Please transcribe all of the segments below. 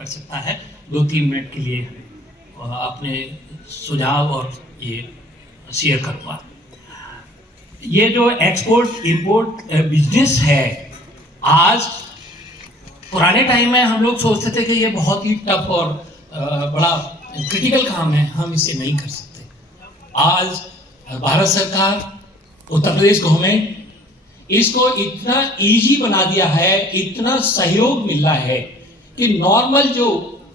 कर सकता है 2-3 मिनट के लिए अपने सुझाव और ये शेयर करूँगा। ये जो एक्सपोर्ट इंपोर्ट बिजनेस है, आज पुराने टाइम में हम लोग सोचते थे कि ये बहुत ही टफ और बड़ा क्रिटिकल काम है, हम इसे नहीं कर सकते। आज भारत सरकार, उत्तर प्रदेश गवर्नमेंट इसको इतना इजी बना दिया है, इतना सहयोग मिल रहा है कि नॉर्मल जो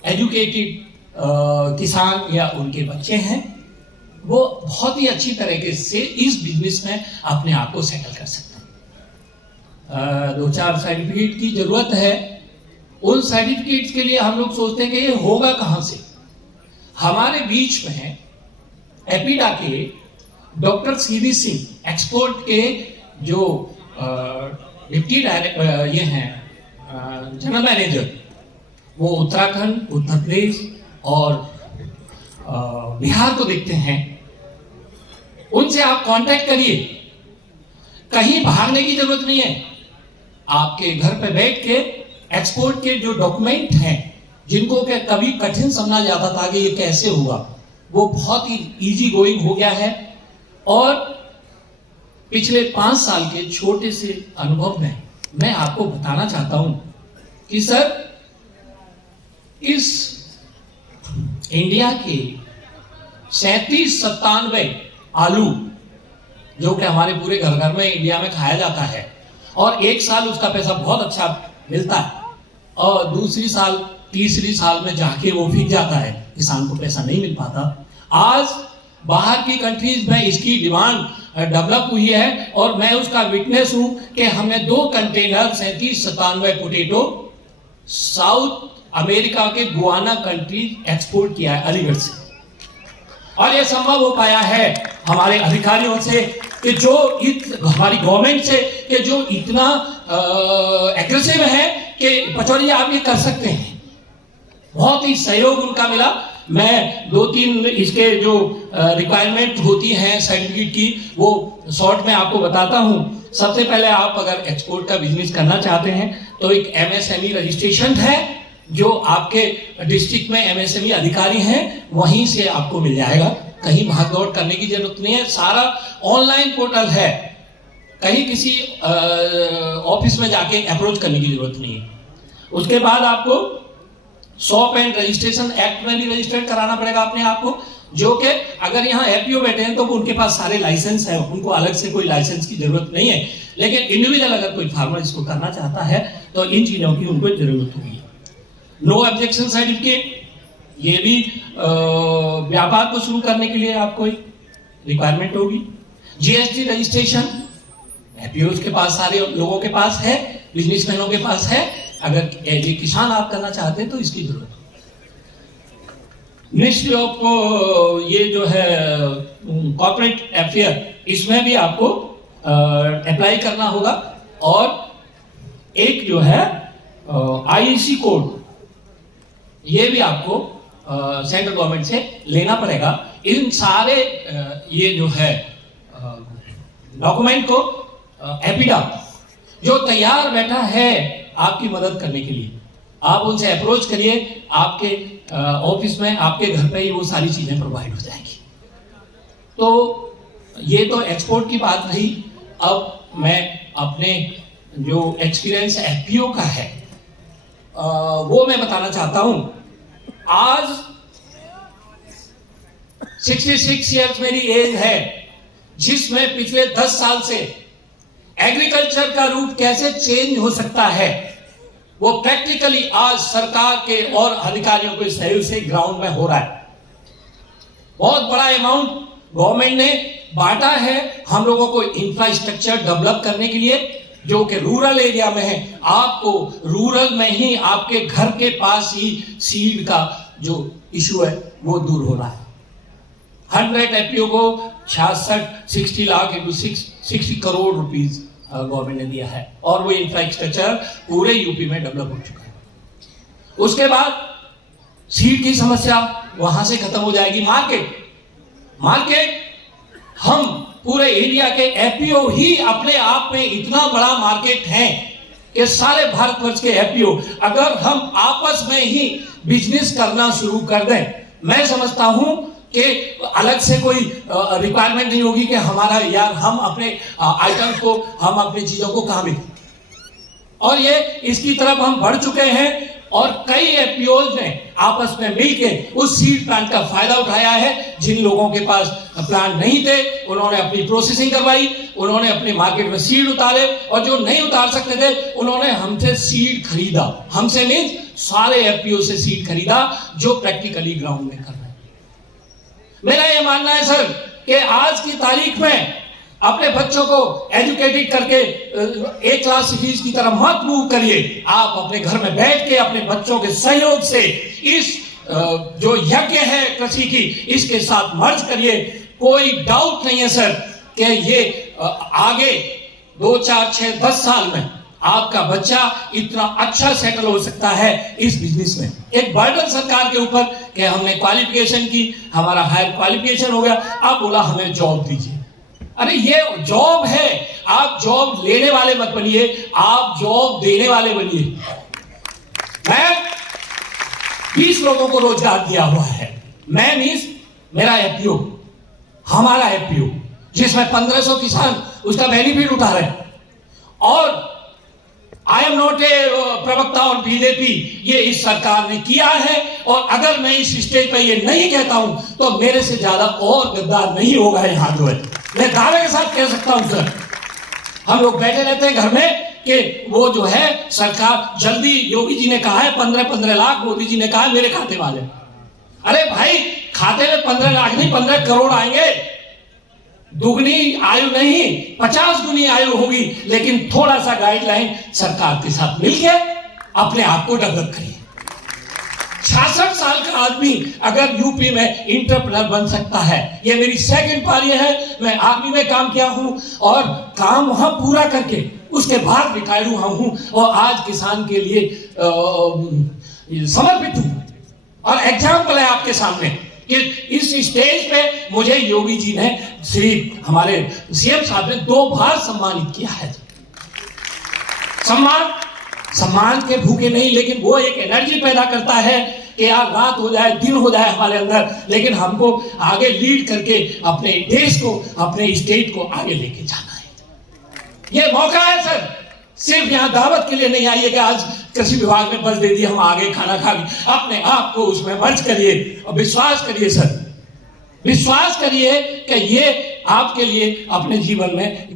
एजुकेटेड किसान या उनके बच्चे हैं वो बहुत ही अच्छी तरीके से इस बिजनेस में अपने आप को सेटल कर सकते हैं। 2-4 सर्टिफिकेट की जरूरत है। उन सर्टिफिकेट्स के लिए हम लोग सोचते हैं कि ये होगा कहां से। हमारे बीच में एपीडा के डॉक्टर सीवी सिंह, एक्सपोर्ट के जो डिप्टी डायरेक्टर ये हैं जनरल मैनेजर, वो उत्तराखंड, उत्तर प्रदेश और बिहार को देखते हैं। उनसे आप कांटेक्ट करिए, कहीं भागने की जरूरत नहीं है। आपके घर पे बैठ के एक्सपोर्ट के जो डॉक्यूमेंट हैं, जिनको के कभी कठिन समझा जाता था कि ये कैसे हुआ, वो बहुत ही इजी गोइंग हो गया है। और पिछले 5 साल के छोटे से अनुभव में मैं आपको बताना चाहता हूं कि सर, इस इंडिया के 37-97 आलू जो कि हमारे पूरे घर घर में इंडिया में खाया जाता है, और एक साल उसका पैसा बहुत अच्छा मिलता है और दूसरी साल तीसरी साल में जाके वो बिक जाता है, किसान को पैसा नहीं मिल पाता। आज बाहर की कंट्रीज में इसकी डिमांड डेवलप हुई है और मैं उसका विटनेस हूं कि हमने 2 कंटेनर 37-97 पोटैटो साउथ अमेरिका के गुआना कंट्री एक्सपोर्ट किया है, अलीगढ़ से। और यह संभव हो पाया है हमारे अधिकारियों से कि जो हमारी गवर्नमेंट से कि जो इतना एग्रेसिव है कि पचौड़ी आप ये कर सकते हैं। बहुत ही सहयोग उनका मिला। मैं 2-3 इसके जो रिक्वायरमेंट होती हैं सर्टिफिकेट की, वो शॉर्ट में आपको बताता हूं। सबसे पहले आप अगर एक्सपोर्ट का बिजनेस करना चाहते हैं तो एक एमएसएमई रजिस्ट्रेशन है, जो आपके डिस्ट्रिक्ट में एमएसएमई अधिकारी हैं वहीं से आपको मिल जाएगा। कहीं भाग दौड़ करने की जरूरत नहीं है, सारा ऑनलाइन पोर्टल है, कहीं किसी ऑफिस में जाके अप्रोच करने की जरूरत नहीं है। उसके बाद आपको शॉप एंड रजिस्ट्रेशन एक्ट में भी रजिस्टर्ड कराना पड़ेगा अपने आप को, जो कि अगर यहाँ एपीओ बैठे हैं तो उनके पास सारे लाइसेंस है, उनको अलग से कोई लाइसेंस की जरूरत नहीं है। लेकिन इंडिविजुअल अगर कोई फार्मर इसको करना चाहता है तो इन चीजों की उनको जरूरत होगी। नो ऑब्जेक्शन सर्टिफिकेट, ये भी व्यापार को शुरू करने के लिए आपको रिक्वायरमेंट होगी। जीएसटी रजिस्ट्रेशन, एपीओ के पास सारे लोगों के पास है, बिजनेसमैनों के पास है। अगर ये किसान आप करना चाहते हैं तो इसकी जरूरत है। मिनिस्ट्री ऑफ ये जो है कॉर्पोरेट अफेयर, इसमें भी आपको अप्लाई करना होगा। और एक जो है आईईसी कोड, ये भी आपको सेंट्रल गवर्नमेंट से लेना पड़ेगा। इन सारे ये जो है डॉक्यूमेंट को एपीडा जो तैयार बैठा है आपकी मदद करने के लिए, आप उनसे अप्रोच करिए। आपके ऑफिस में, आपके घर पे ही वो सारी चीजें प्रोवाइड हो जाएंगी। तो ये तो एक्सपोर्ट की बात रही। अब मैं अपने जो एक्सपीरियंस एफपीओ का है वो मैं बताना चाहता हूं। आज 66 ईयर्स मेरी एज है, जिसमें पिछले 10 साल से एग्रीकल्चर का रूप कैसे चेंज हो सकता है वो प्रैक्टिकली आज सरकार के और अधिकारियों के सहयोग से ग्राउंड में हो रहा है। बहुत बड़ा अमाउंट गवर्नमेंट ने बांटा है हम लोगों को इंफ्रास्ट्रक्चर डेवलप करने के लिए, जो कि रूरल एरिया में है। आपको रूरल में ही आपके घर के पास ही सीड का जो इशू है वो दूर हो रहा है। 100 एफपीओ को 60 lakh into 60 crore rupees government ने दिया है और वो इंफ्रास्ट्रक्चर पूरे यूपी में डेवलप हो चुका है। उसके बाद सीड की समस्या वहां से खत्म हो जाएगी। मार्केट हम पूरे इंडिया के एफपीओ ही अपने आप में इतना बड़ा मार्केट है कि सारे भारतवर्ष के एफपीओ अगर हम आपस में ही बिजनेस करना शुरू कर दें, मैं समझता हूं कि अलग से कोई रिक्वायरमेंट नहीं होगी कि हमारा यार हम अपने आइटम्स को, हम अपनी चीजों को कहां बेचें। और ये इसकी तरफ हम बढ़ चुके हैं और कई एफपीओज ने आपस में मिलकर उस सीड प्लांट का फायदा उठाया है। जिन लोगों के पास प्लांट नहीं थे उन्होंने अपनी प्रोसेसिंग करवाई, उन्होंने अपने मार्केट में सीड उतारे, और जो नहीं उतार सकते थे उन्होंने हमसे सीड खरीदा। हमसे नहीं, सारे एफपीओ से सीड खरीदा जो प्रैक्टिकली ग्राउंड में कर रहे हैं। मेरा यह मानना है सर कि आज की तारीख में अपने बच्चों को एजुकेटेड करके एक क्लास फीस की तरफ मत मूव करिए। आप अपने घर में बैठ के अपने बच्चों के सहयोग से इस जो यज्ञ है कृषि की, इसके साथ मर्ज करिए। कोई डाउट नहीं है सर कि ये आगे 2, 4, 6, 10 साल में आपका बच्चा इतना अच्छा सेटल हो सकता है इस बिजनेस में। एक बर्डन सरकार के ऊपर कि हमने क्वालिफिकेशन की, हमारा हायर क्वालिफिकेशन हो गया, अब बोला हमें जॉब दीजिए। अरे ये जॉब है, आप जॉब लेने वाले मत बनिए, आप जॉब देने वाले बनिए। मैं 20 लोगों को रोजगार दिया हुआ है। मैं मींस मेरा एफपीओ, हमारा एफपीओ, जिसमें 1500 किसान उसका बेनिफिट उठा रहे हैं। और आई एम नॉट ए प्रवक्ता और बीजेपी, ये इस सरकार ने किया है। और अगर मैं इस स्टेज पे ये नहीं कहता हूं तो मेरे से ज्यादा और गद्दार नहीं होगा यहाँ जो है। मैं दावे के साथ कह सकता हूं सर, हम लोग बैठे रहते हैं घर में कि वो जो है सरकार जल्दी, योगी जी ने कहा है 15 लाख, मोदी जी ने कहा है मेरे खाते में आ जाए। अरे भाई, खाते में 15 लाख नहीं 15 करोड़ आएंगे। दुगनी आयु नहीं 50 गुनी आयु होगी, लेकिन थोड़ा सा गाइडलाइन सरकार के साथ मिलकर अपने आप को डेवलप करिए। 66 साल का आदमी अगर यूपी में इंटरप्रेन्योर बन सकता है, ये मेरी सेकंड पारी है। मैं आर्मी में काम किया हूं और काम वहां पूरा करके उसके बाद रिटायर्ड हुआ हूं और आज किसान के लिए समर्पित हूं। और एग्जाम्पल है आपके सामने कि इस स्टेज पे मुझे योगी जी ने, श्री हमारे सीएम साहब ने 2 बार सम्मानित किया है। सम्मान के भूखे नहीं, लेकिन वो एक एनर्जी पैदा करता है कि यार रात हो जाए दिन हो जाए हमारे अंदर, लेकिन हमको आगे लीड करके अपने देश को, अपने स्टेट को आगे लेके जाना है। ये मौका है सर, सिर्फ यहाँ दावत के लिए नहीं आइए कि आज कृषि विभाग ने बस दे दिया हम आगे खाना खा गए। अपने आप को उसमें मर्ज करिए और विश्वास करिए सर, विश्वास करिए कि ये आपके लिए अपने जीवन में